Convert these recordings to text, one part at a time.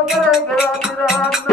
ఉన్నాను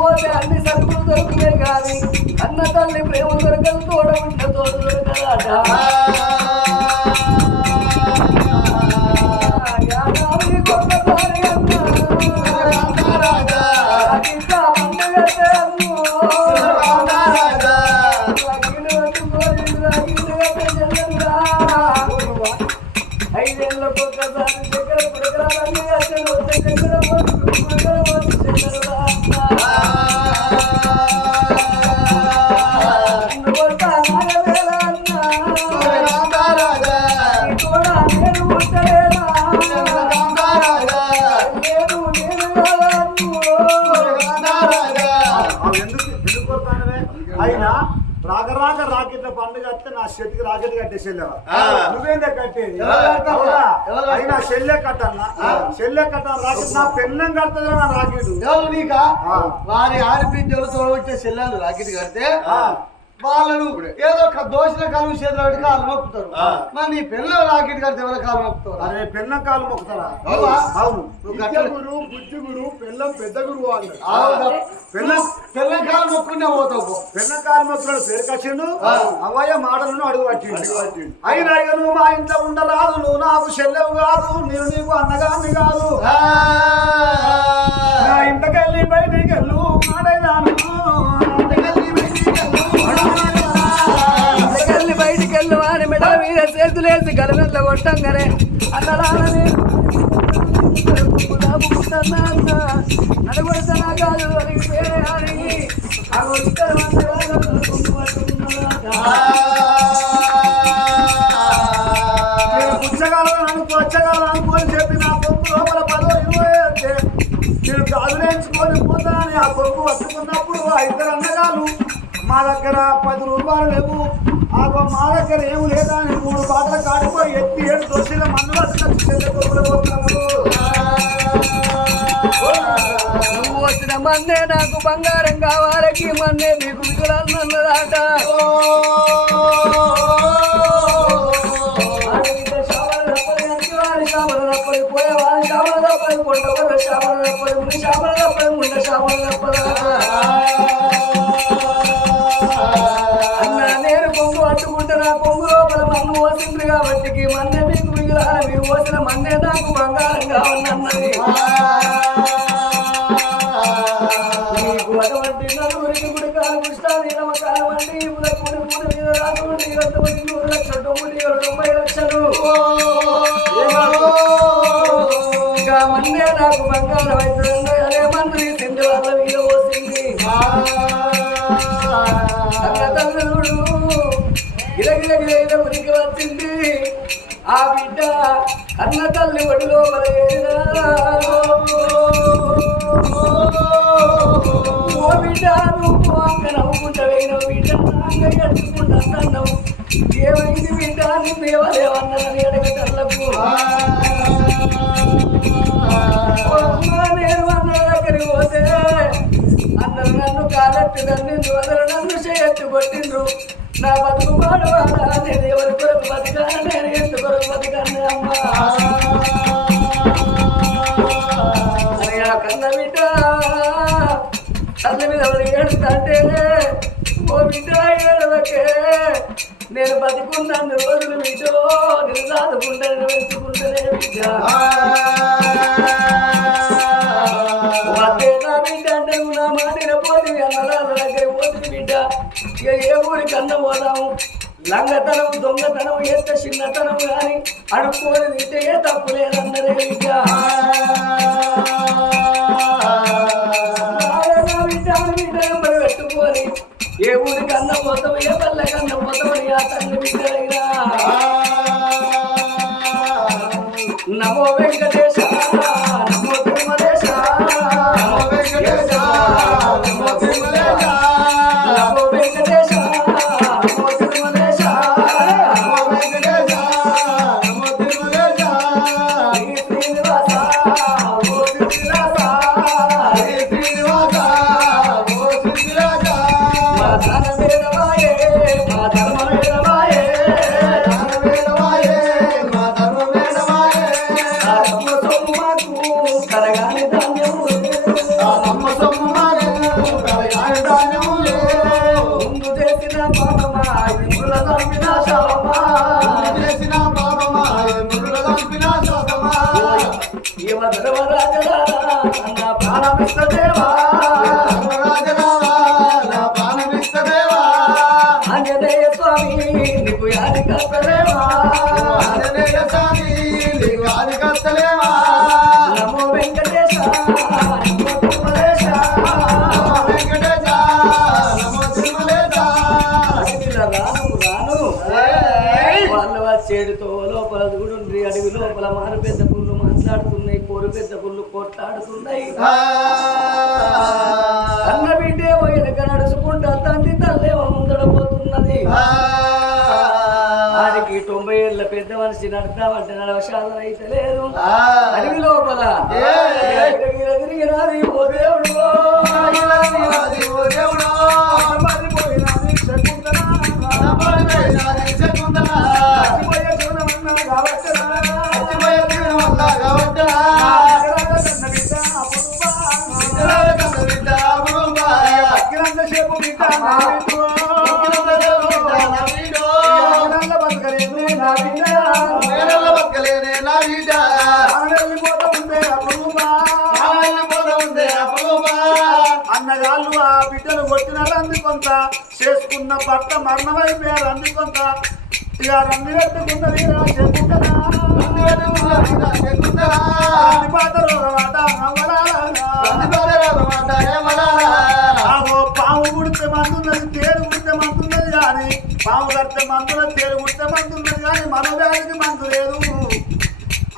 పోతే అన్ని సరుకులు దొరుకుతాయి కానీ అన్న తల్లి ప్రేమ దొరకదు తోడ ఉంటే తోడు దొరకదట నా చేతికి రాకెట్ కట్టేసేళ్ళవా నువ్వేందే కట్టేది? అయినా చెల్లె కట్టన్నా? చెల్లె కట్టాను రాకెట్ నా పెళ్ళం కడుతుంది నా రాకెట్. ఎవరు నీక. వారి ఆడపిడ్డలు తోడవచ్చే చెల్లెలు రాకెట్ కడితే. వాళ్ళను ఏదో ఒక దోషణ కలుగు చేతులు పెట్టి కాలు మొక్కుతారు. మరి నీ పిల్లలు రాకెట్ కడితే ఎవరు కాలు మొక్కుతారు అరే పెళ్ళం కాలు మొక్కుతారా అవునా? గురు బుద్ధి గురు పెళ్ళం పెద్ద గురువు అన్నాడు. అవును. పెళ్ళం పిల్ల కాలు మొక్కునే పోతావు పో. పెళ్ళం కాలు మొక్కుతాడు పేరు కచ్చిండు. అవయ్య మాటలను అడుగు పట్టిండు. అయినా ఇక నువ్వు మా ఇంట్లో ఉండరాదు నువ్వు నాకు చెల్లెవు కాదు నేను నీకు అన్నగాన్ని కాదు. నా ఇంటికెళ్ళి బయటికి వెళ్ళు మాడైనాను. చేతులేసి గలగల్లో కొట్టంగానే కొడుకు లోపల పదో ఇరవై అంటే నేను గాజులేంచుకొని పోతానని ఆ కొడుకు వస్తున్నప్పుడు ఆ ఇద్దరు అన్నగాళ్ళు మా దగ్గర పది రూపాయలు లేవు మాకు మా దగ్గర ఏమి లేదా అని మూడు బాటలు కాడిపోయి ఎత్తి ఏడు దోషుల మందు పట్టుకొచ్చి నువ్వు వచ్చిన మన్నే నాకు బంగారం కావాలకి మన్నే నీకు మిగులన్నదాట పోయేవాళ్ళు శామల తప్పదు కొండవర శామల తప్పదు ముని శామల తప్పదు ముండ శామల తప్పని దానికి మందే నాకు బంగారంగా ఉన్నది నీకు అటువంటి నలుగురికి గుడి కాలు కృష్ణాది నమ్మకాలు ఇరవై నూరు లక్షలు డొమ్ములు ఇరవై తొంభై లక్షలు. ఇంకా మందే నాకు బంగారం అవుతుంది అదే మంది సింధు వాళ్ళ మీద పోసింది. అన్న తల్లుడు గిలగిల గిలగిల మురికి వచ్చింది. ఆ బిడ్డ కన్న తల్లి ఒడిలో ఓ బిడ్డ నువ్వు అంక నవ్వుకుంటా బిడ్డ అంగ ఎడుచుకుంటా అన్నావు. ఏమైంది బిడ్డ నిన్ను ఎవరేమన్నారని అడగటల్లకు నేను అన్న దగ్గరికి పోతే అందరు నన్ను కాలెత్తి నన్ను వదలు నన్ను చేయెత్తు కొట్టిండ్రు. నా బతుకు పాడవాడా నేను ఎవరి కొరకు బతికాను నేను ఎంత కొరకు బతికాను అమ్మా అయ్యా కన్న బిడ్డ తల్లి మీద ఎవరు ఏడుస్తుంటే ఓ బిడ్డ ఏడవకే నేను బతికున్నాను రోజులు బిడ్డో నేను దాదుకుంటాను వెతుకుంటానే బిడ్డ వద్దేనా బిడ్డ అంటే నువ్వు నా మాటిన పోతుంది అన్నదాల దగ్గర పోతుంది బిడ్డ ఇక ఏ ఊరికి అన్న పోదాము లంగతనం దొంగతనం ఎంత చిన్నతనం కానీ అడుక్కోని తింటే తప్పు లేదన్నదే బిడ్డ పెట్టుకొని ఏ ఊరి అన్న పోతాం ఏ పల్లె అన్న పోతాం ఆ తల్లి బిడ్డలైనా. నమో వెంకటేశ్వర దేవ ధర్మరాజరారా నా ప్రాణమిష్ట దేవా కొట్లాడుతున్నాయి అన్న బిడ్డే వెనక నడుచుకుంటా తండ్రి తల్లేమో ముందడ పోతున్నది. ఆడికి తొంభై ఏళ్ళ పెద్ద మనిషి నడతామంటే నడవశాలం అయితే లేదు. అడవి లోపల. తిరిగినాది ఓ దేవుడు ఓ దేవుడు మరిపోయినాది కొట్టినారు అందుకొంత చేసుకున్న భర్త మరణమైపోయారు అందుకొంత ఇక రంది పెట్టుకున్నది పాము కుడితే మందున్నది తేలు కుడితే మందున్నది కానీ పాము కడితే మందున్నది తేలు కుడితే మందున్నది కానీ మనోవ్యాధికి మందు లేదు.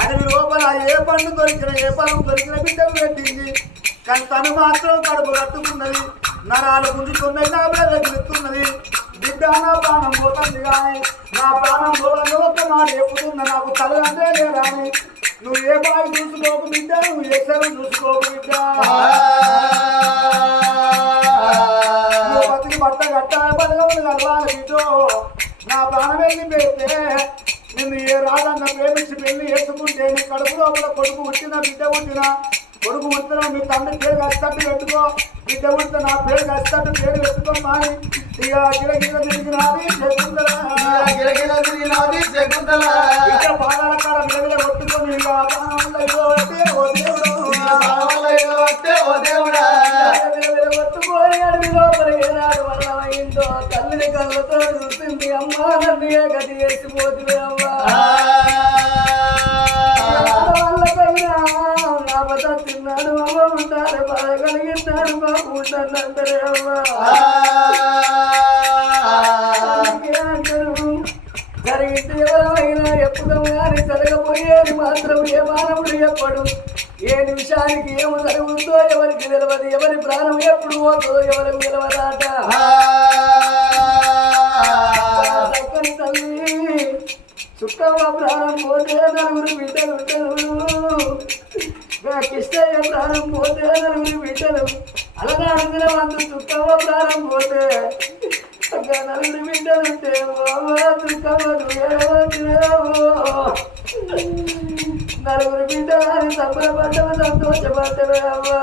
అడవి లోపల ఏ పండు దొరికిన ఏ పాము దొరికిన బిడ్డకు పెట్టింది. కానీ తను మాత్రం కడుపు కట్టుకున్నది. నరాలు గుంజుతున్నాయి నా బిడ్డ తగిలిస్తున్నది బిడ్డ నా ప్రాణం పోతుంది కానీ నా ప్రాణం పోవాలి ఒక్క మాట చెప్పుతున్నా నాకు తల అంటే రాని నువ్వు ఏ బావి చూసుకోకు బిడ్డ నువ్వు ఏ శరం చూసుకోకు బిడ్డ. నువ్వు బతికి బట్ట కట్టాలి బతకములు కలవాలి బిడ్డో. నా ప్రాణం వెళ్ళి పెడితే నిన్ను ఏ రాజన్న ప్రేమించి పెళ్ళి వేసుకుంటే నీ కడుపు లోపల కొడుకు పుట్టిన బిడ్డ పుట్టిన కొడుకు పుట్టిన మీ తండ్రి పేరు కష్టట్టు పెట్టుకో. బిడ్డ పుట్టిన నా పేరు కష్టట్టు పేరు పెట్టుకోమ్మా అని ఇక గిరగిర తిరిగినాది శకుంతల. బిడ్డ పాదాల కాడ విలవిల కొట్టుకొని ఇక ప్రాణంలో ఇదో అంటే ఓ దేవుడు. పట్టుకొని అడవి లోపల ఏనాడు వల్లమైందో తల్లిని కళ్ళతో చూసింది అమ్మా నన్ను ఏ గతి చేసిపోతుంది అమ్మా. ఉండాలి బాధ కలిగిస్తాడు బాబు ఉండాలంటారే అమ్మా అంటారు జరిగింది ఎవరైనా ఎప్పుడము కానీ జరగబోయేది మాత్రం ఏ మానవుడు ఎప్పుడు ఏ నిమిషానికి ఏమి జరుగుతుందో ఎవరికి తెలియదు ఎవరి ప్రాణం ఎప్పుడు పోతుందో ఎవరికి తెలియదాట తల్లి చుక్కమ్మ ప్రాణం పోతే నలుగురు బిడ్డలు ఉంటారు కిష్టయ్య ప్రాణం పోతే నలుగురి బిడ్డలు అలనాడుతున్న వంతు చుక్కమ్మ ప్రాణం పోతే ఒక నలుగురు బిడ్డలు ఉంటే బాబా చుక్కమ్మను ఏడవచ్చునేమో నలుగురు బిడ్డలని సంబరపడ్డవు సంతోషపడ్డవే అమ్మా